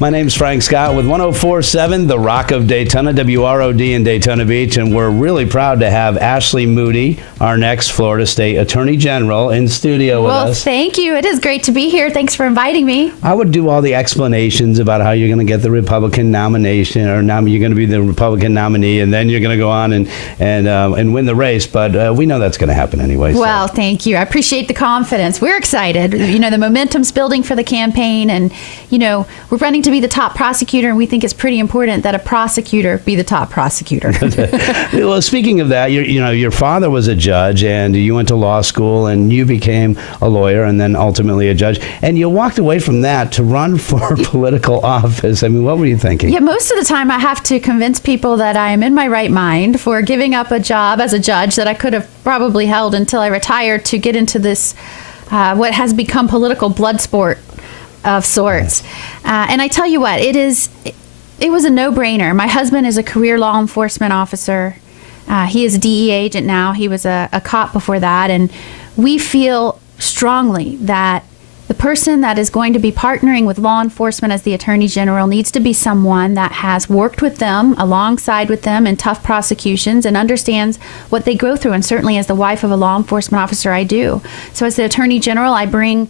My name's Frank Scott with 104.7 The Rock of Daytona, WROD in Daytona Beach, and we're really proud to have Asley Moody, our next Florida State Attorney General, in studio with us. Well, thank you. It is great to be here. Thanks for inviting me. I would do all the explanations about how you're going to get the Republican nomination, or you're going to be the Republican nominee, and then you're going to go on and win the race, but we know that's going to happen anyway. Well, thank you. I appreciate the confidence. We're excited. You know, the momentum's building for the campaign, and, you know, we're running to be the top prosecutor, and we think it's pretty important that a prosecutor be the top prosecutor. Well, speaking of that, your father was a judge, and you went to law school, and you became a lawyer, and then ultimately a judge, and you walked away from that to run for political office. I mean, what were you thinking? Yeah, most of the time I have to convince people that I am in my right mind for giving up a job as a judge that I could have probably held until I retired to get into this, what has become political blood sport of sorts. And I tell you what, it was a no-brainer. My husband is a career law enforcement officer. He is a DEA agent now. He was a cop before that. And we feel strongly that the person that is going to be partnering with law enforcement as the Attorney General needs to be someone that has worked with them, alongside with them in tough prosecutions, and understands what they go through. And certainly as the wife of a law enforcement officer, I do. So as the Attorney General, I bring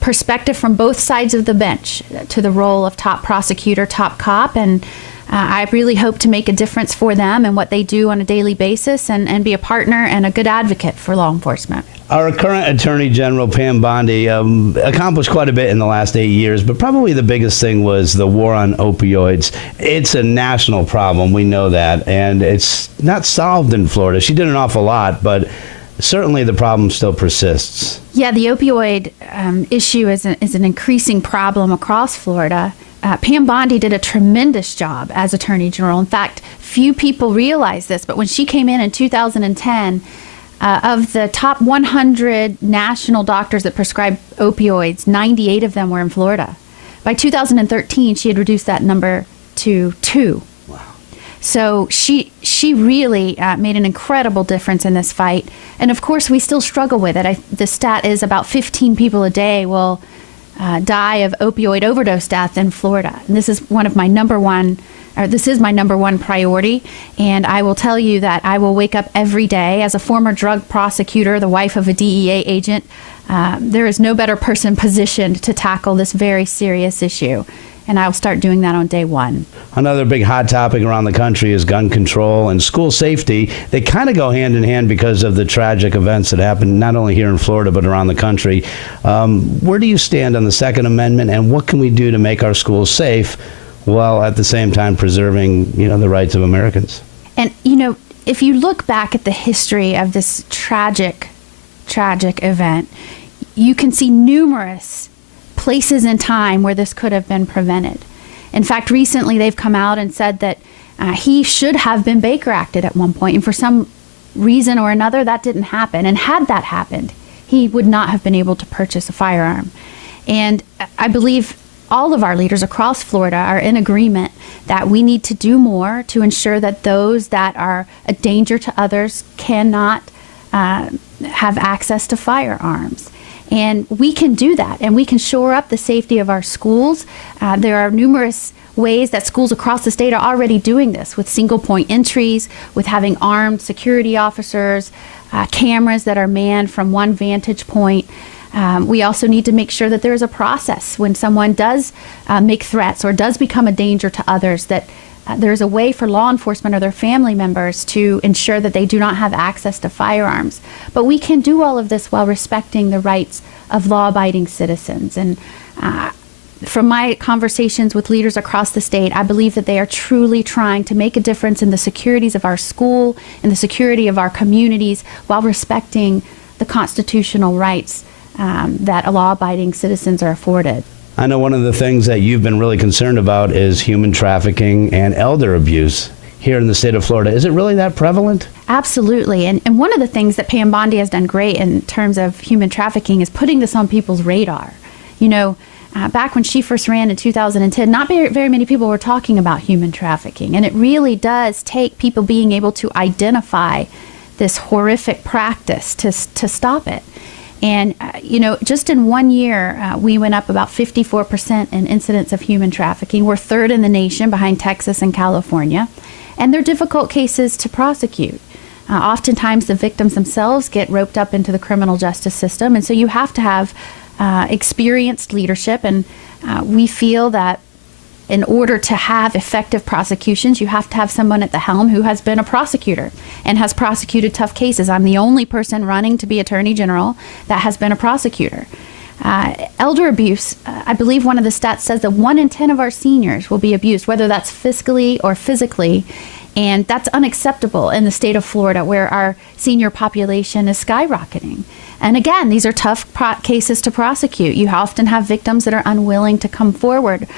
perspective from both sides of the bench to the role of top prosecutor, top cop, and I really hope to make a difference for them and what they do on a daily basis, and be a partner and a good advocate for law enforcement. Our current Attorney General, Pam Bondi, accomplished quite a bit in the last 8 years, but probably the biggest thing was the war on opioids. It's a national problem, we know that, and it's not solved in Florida. She did an awful lot, but certainly the problem still persists. Yeah, the opioid issue is an increasing problem across Florida. Pam Bondi did a tremendous job as Attorney General. In fact, few people realize this, but when she came in 2010, of the top 100 national doctors that prescribe opioids, 98 of them were in Florida. By 2013, she had reduced that number to 2. So she really made an incredible difference in this fight. And of course, we still struggle with it. The stat is about 15 people a day will die of opioid overdose death in Florida. And this is my number one priority. And I will tell you that I will wake up every day as a former drug prosecutor, the wife of a DEA agent. There is no better person positioned to tackle this very serious issue. And I'll start doing that on day one. Another big hot topic around the country is gun control and school safety. They kind of go hand in hand because of the tragic events that happened not only here in Florida but around the country. Where do you stand on the Second Amendment, and what can we do to make our schools safe while at the same time preserving, the rights of Americans? And, if you look back at the history of this tragic event, you can see numerous places in time where this could have been prevented. In fact, recently they've come out and said that he should have been Baker Acted at one point, and for some reason or another that didn't happen. And had that happened, he would not have been able to purchase a firearm. And I believe all of our leaders across Florida are in agreement that we need to do more to ensure that those that are a danger to others cannot have access to firearms. And we can do that, and we can shore up the safety of our schools. There are numerous ways that schools across the state are already doing this, with single-point entries, with having armed security officers, cameras that are manned from one vantage point. We also need to make sure that there is a process when someone does make threats or does become a danger to others, that there's a way for law enforcement or their family members to ensure that they do not have access to firearms. But we can do all of this while respecting the rights of law-abiding citizens. And from my conversations with leaders across the state, I believe that they are truly trying to make a difference in the securities of our school, in the security of our communities, while respecting the constitutional rights that law-abiding citizens are afforded. I know one of the things that you've been really concerned about is human trafficking and elder abuse here in the state of Florida. Is it really that prevalent? Absolutely. And one of the things that Pam Bondi has done great in terms of human trafficking is putting this on people's radar. Back when she first ran in 2010, not very many people were talking about human trafficking. And it really does take people being able to identify this horrific practice to stop it. And, just in 1 year, we went up about 54% in incidents of human trafficking. We're third in the nation behind Texas and California. And they're difficult cases to prosecute. Oftentimes, the victims themselves get roped up into the criminal justice system. And so you have to have experienced leadership. And we feel that in order to have effective prosecutions, you have to have someone at the helm who has been a prosecutor and has prosecuted tough cases. I'm the only person running to be Attorney General that has been a prosecutor. Elder abuse, I believe one of the stats says that 1 in 10 of our seniors will be abused, whether that's fiscally or physically. And that's unacceptable in the state of Florida, where our senior population is skyrocketing. And again, these are tough cases to prosecute. You often have victims that are unwilling to come forward.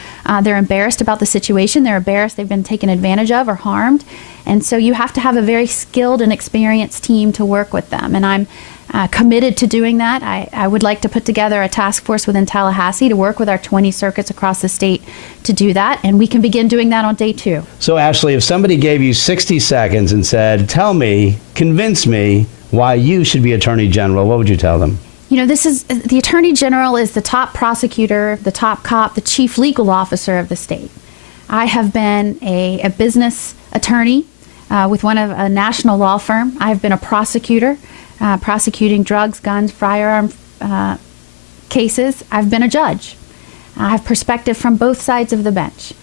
They're embarrassed about the situation. They're embarrassed they've been taken advantage of or harmed. And so you have to have a very skilled and experienced team to work with them. And I'm committed to doing that. I would like to put together a task force within Tallahassee to work with our 20 circuits across the state to do that, and we can begin doing that on day 2. So, Asley, if somebody gave you 60 seconds and said, tell me, convince me why you should be Attorney General, what would you tell them? The Attorney General is the top prosecutor, the top cop, the chief legal officer of the state. I have been a business attorney with a national law firm. I have been a prosecutor, prosecuting drugs, guns, firearm cases. I've been a judge. I have perspective from both sides of the bench.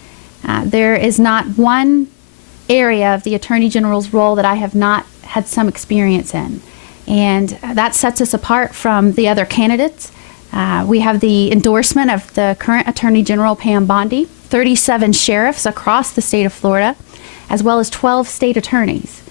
There is not one area of the Attorney General's role that I have not had some experience in. And that sets us apart from the other candidates. We have the endorsement of the current Attorney General, Pam Bondi, 37 sheriffs across the state of Florida, as well as 12 state attorneys.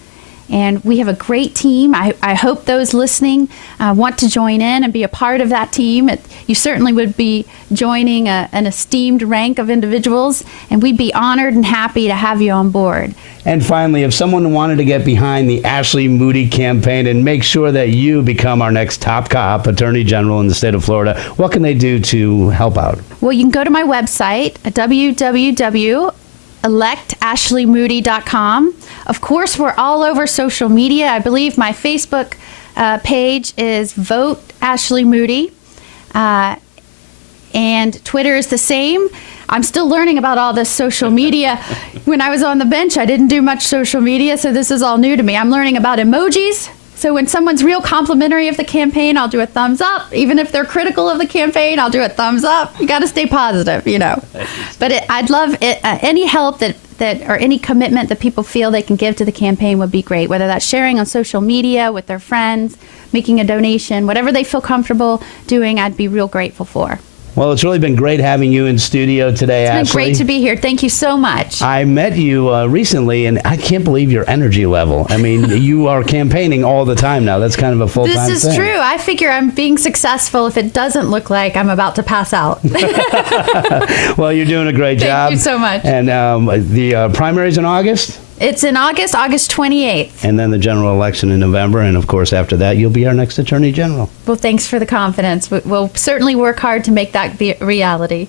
And we have a great team. I hope those listening want to join in and be a part of that team. You certainly would be joining an esteemed rank of individuals, and we'd be honored and happy to have you on board. And finally, if someone wanted to get behind the Asley Moody campaign and make sure that you become our next top cop, Attorney General in the state of Florida, what can they do to help out? Well, you can go to my website, www.electashleymoody.com. Of course, we're all over social media. I believe my Facebook page is Vote Asley Moody, and Twitter is the same. I'm still learning about all this social media. When I was on the bench, I didn't do much social media, so this is all new to me. I'm learning about emojis. So when someone's real complimentary of the campaign, I'll do a thumbs up. Even if they're critical of the campaign, I'll do a thumbs up. You got to stay positive, But I'd love any help that or any commitment that people feel they can give to the campaign would be great, whether that's sharing on social media with their friends, making a donation, whatever they feel comfortable doing, I'd be real grateful for. Well, it's really been great having you in studio today, Asley. It's been great to be here. Thank you so much. I met you recently, and I can't believe your energy level. I mean, you are campaigning all the time now. That's kind of a full-time thing. This is true. I figure I'm being successful if it doesn't look like I'm about to pass out. Well, you're doing a great job. Thank you so much. And the primary's in August? It's in August 28th. And then the general election in November. And, of course, after that, you'll be our next Attorney General. Well, thanks for the confidence. We'll certainly work hard to make that be reality.